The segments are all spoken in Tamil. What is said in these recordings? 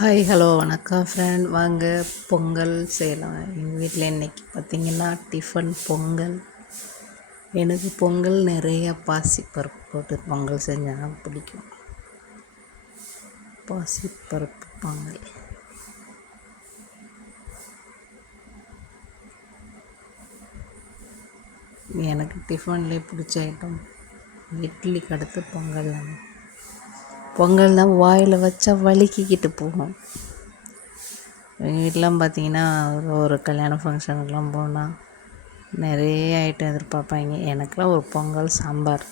ஹாய் ஹலோ வணக்கம் ஃப்ரெண்ட் வாங்க பொங்கல் செய்யலாம். எங்கள் வீட்டில் இன்றைக்கி பார்த்திங்கன்னா டிஃபன் பொங்கல். எனக்கு பொங்கல் நிறைய பாசிப்பருப்பு போட்டு பொங்கல் செஞ்சால் பிடிக்கும். பாசிப்பருப்பு பொங்கல். எனக்கு டிஃபன்லேயே பிடிச்ச ஐட்டம் இட்லிக்கு அடுத்து பொங்கல் தான் வாயில் வச்சா வலிக்கிக்கிட்டு போகும். எங்கள் வீட்டிலாம் பார்த்தீங்கன்னா ஒரு கல்யாண ஃபங்க்ஷனுக்குலாம் போனால் நிறைய ஐட்டம் எதிர்பார்ப்பாங்க. எனக்கெலாம் ஒரு பொங்கல் சாம்பார்.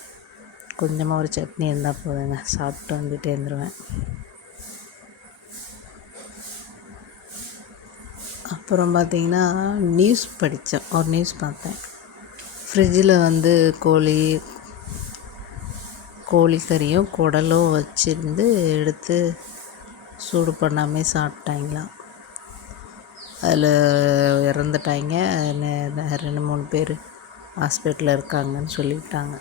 கொஞ்சமாக ஒரு சட்னி இருந்தால் போதுங்க. சாப்பிட்டு வந்துட்டே இருந்துருவேன். அப்புறம் பார்த்தீங்கன்னா நியூஸ் படித்தேன் ஒரு நியூஸ் பார்த்தேன். ஃப்ரிட்ஜில் வந்து கோழி கோழிக்கறியும் குடலும் வச்சுருந்து எடுத்து சூடு பண்ணாமே சாப்பிட்டாங்களாம் அதில் இறந்துட்டாங்க. ரெண்டு மூணு பேர் ஹாஸ்பிட்டலில் இருக்காங்கன்னு சொல்லிவிட்டாங்க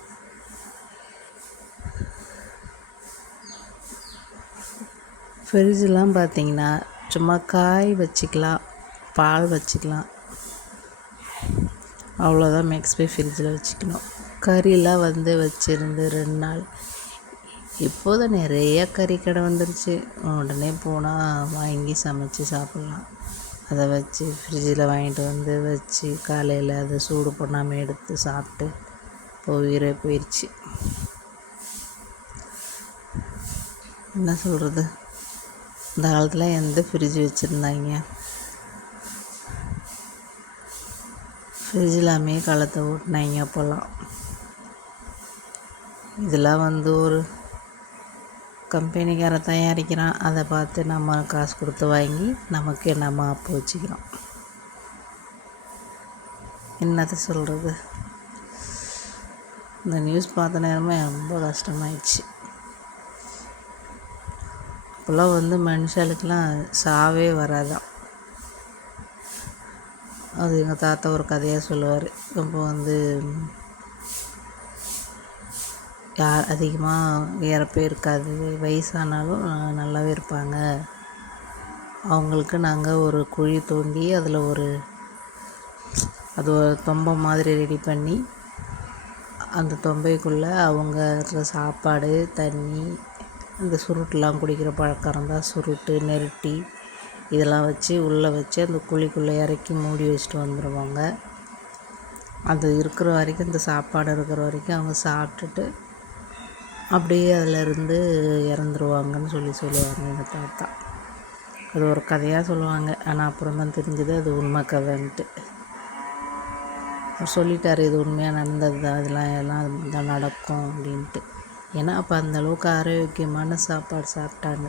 ஃப்ரிட்ஜெலாம் பார்த்திங்கன்னா சும்மா காய் வச்சுக்கலாம் பால் வச்சுக்கலாம். அவ்வளோதான் மேக்ஸிமம் ஃப்ரிட்ஜில் வச்சுக்கணும். கறிலாம் வந்து வச்சுருந்து ரெண்டு நாள். இப்போது நிறைய கறி கடை வந்துருச்சு. உடனே போனால் வாங்கி சமைச்சி சாப்பிட்லாம். அதை வச்சு ஃப்ரிட்ஜில் வாங்கிட்டு வந்து வச்சு காலையில் அதை சூடு பண்ணாமல் எடுத்து சாப்பிட்டு போயிடே போயிடுச்சு என்ன சொல்கிறது இந்த காலத்தில் எந்த ஃப்ரிட்ஜ் வச்சுருந்தாங்க? ஃப்ரிட்ஜ் இல்லாமே காலத்தை ஓட்டினாங்க அப்போல்லாம் இதெல்லாம் வந்து ஒரு கம்பெனிக்காரன் தயாரிக்கிறான். அதை பார்த்து நம்ம காசு கொடுத்து வாங்கி நமக்கு நம்ம அப்போ வச்சுக்கிறோம். என்னத்தை சொல்கிறது இந்த நியூஸ் பார்த்த நேரமே ரொம்ப கஷ்டமாயிடுச்சு. அப்போல்லாம் வந்து மனுஷாளுக்கெல்லாம் சாவே வராதான் அது எங்கள் தாத்தா ஒரு கதையாக சொல்லுவார். இப்போ வந்து யார் அதிகமாக இறப்பே இருக்காது. வயசானாலும் நல்லாவே இருப்பாங்க. அவங்களுக்கு நாங்கள் ஒரு குழி தோண்டி அதில் ஒரு அது ஒரு தொம்பை மாதிரி ரெடி பண்ணி அந்த தொம்பைக்குள்ளே அவங்க அதில் சாப்பாடு தண்ணி அந்த சுருட்டெலாம் குடிக்கிற பழக்கம் இருந்தால் சுருட்டு நெருட்டி இதெல்லாம் வச்சு உள்ளே வச்சு அந்த குழிக்குள்ளே இறக்கி மூடி வச்சுட்டு வந்துடுவாங்க அது இருக்கிற வரைக்கும் இந்த சாப்பாடு இருக்கிற வரைக்கும் அவங்க சாப்பிட்டுட்டு அப்படியே அதிலேருந்து இறந்துருவாங்கன்னு சொல்லி சொல்லுவாங்க எங்கள் தாத்தா. அது ஒரு கதையாக சொல்லுவாங்க. ஆனால் அப்புறம் தான் தெரிஞ்சது அது உண்மை கதைன்ட்டு. அவர் சொல்லிட்டார் இது உண்மையாக நடந்தது தான் இதெல்லாம் எல்லாம் தான் நடக்கும் அப்படின்ட்டு. ஏன்னா அப்போ அந்தளவுக்கு ஆரோக்கியமான சாப்பாடு சாப்பிட்டாங்க.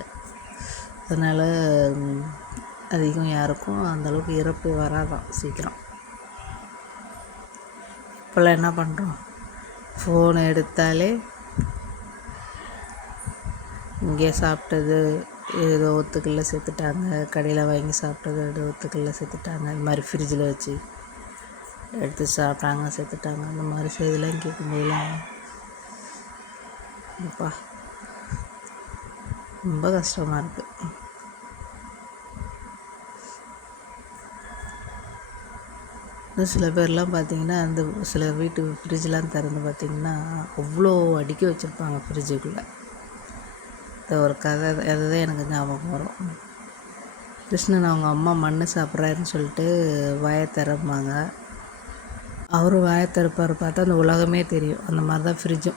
அதனால் அதிகம் யாருக்கும் அந்தளவுக்கு இறப்பு வராதான் சீக்கிரம். இப்போல்லாம் என்ன பண்ணுறோம் ஃபோன் எடுத்தாலே இங்கே சாப்பிட்டது ஏதோ ஒத்துக்கல்ல செத்துட்டாங்க கடையில் வாங்கி சாப்பிட்டது ஏதோ ஒத்துக்கல்ல செத்துட்டாங்க இந்த மாதிரி ஃப்ரிட்ஜில் வச்சு எடுத்து சாப்பிட்டாங்க செத்துட்டாங்க அந்த மாதிரி செய்திலாம் கேட்கும்போதெல்லாம் அப்பா ரொம்ப கஷ்டமாக இருக்குது சில பேர்லாம் பார்த்திங்கன்னா அந்த சில வீட்டு ஃப்ரிட்ஜெலாம் திறந்து பார்த்திங்கன்னா அவ்வளோ அடுக்கி வச்சுருப்பாங்க ஃப்ரிட்ஜுக்குள்ளே இந்த ஒரு கதை அதுதான் எனக்கு ஞாபகம் வரும். கிருஷ்ணன் அவங்க அம்மா மண் சாப்பிட்றாருன்னு சொல்லிட்டு வாயை திறப்பாங்க. அவர் வாயை திறப்பார் பார்த்தா அந்த உலகமே தெரியும். அந்த மாதிரி தான் ஃப்ரிட்ஜும்